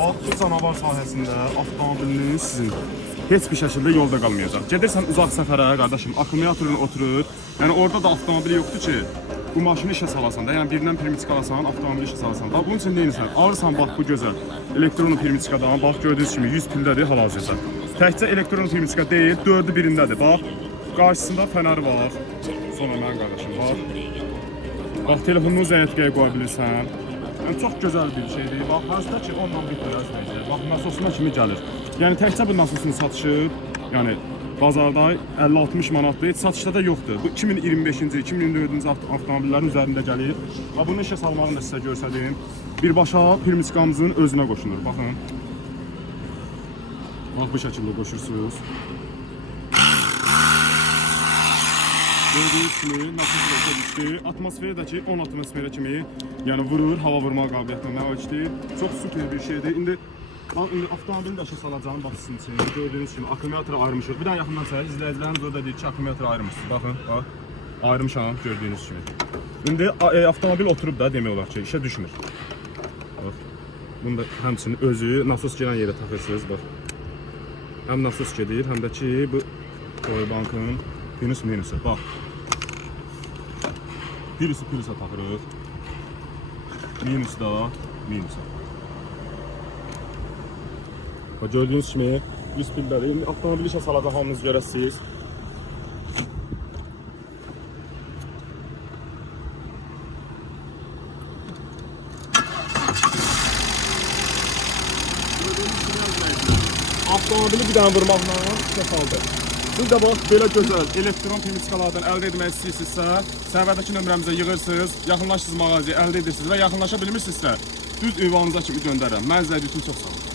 Bu canavar sahəsində avtomobiliniz sizin heç bir şəkildə yolda qalmayacaq. Gedirsən uzaq səfərə, qardaşım, akkumulyatorun oturur. Yəni orada da avtomobil yoxdur ki, bu maşını işə salasan da, yəni birindən permit alasan, avtomobili işə salasan da. Bunun üçün neyinsən? Alırsan bax bu gözəl elektron permitikadan, bax gördüyünüz kimi 100 pildədir hal-hazırda. Təkcə elektron permitika deyil, 4-ü birindədir. Bax, qarşısında fənər var. Sonra mənim qardaşım var. Bax, telefonunu zəyətqəyə qoya bilirsən. Yəni çox gözəl bir şeydir. Bax, hazırda ki, onunla bitmir. Bax, nasosuna kimi gəlir. Yəni təkcə bu nasosun satışı, yəni bazarda 50-60 manatdır. Heç satışda da yoxdur. Bu 2025-ci, 2024-cü avtomobillərin üzərində gəlir. Və bunu işə salmağını da sizə göstərdim. Birbaşa permitikamızın özünə qoşulur. Baxın. Bax, bu şəkildə qoşursunuz. Gördüyünüz kimi nasos düşdü. Atmosferdəki 10 atmosferə kimi yəni vurur, hava vurma qabiliyyətinə məhvəçdir. Çox super bir şeydir. İndi avtomobilin də işə salacağım, bax sizin için. Gördüyünüz kimi akkumulyatora ayırmışıq. Bir daha yaxından çəkək. İzləyicilərimiz orada deyir ki, akkumulyatora ayırmışsınız. Baxın, bax. Ayırmışam gördüyünüz kimi. İndi avtomobil oturub da demək olar ki, işə düşmür. Bax. Bunu da həmçinin özü nasos gələn yerə taxırsınız, bax. Həm nasos gedir, həm də ki bu bankın minusu, bax. Birisi plusa taxırıq. Minus da minusa. Gördüyünüz kimi 100 pildədir. İndi avtomobili işə salacaq halınızı görəsiniz. Avtomobili bir dənə vurmaqla işə saldı. Siz də bax, belə gözəl elektron permitikalardan əldə etmək istəyirsinizsə, səhvədəki nömrəmizə yığırsınız, yaxınlaşırsınız mağazaya, əldə edirsiniz və yaxınlaşa bilmirsinizsə, düz ünvanınıza kimi göndərirəm. Mən sizə bütün çox sağ olun.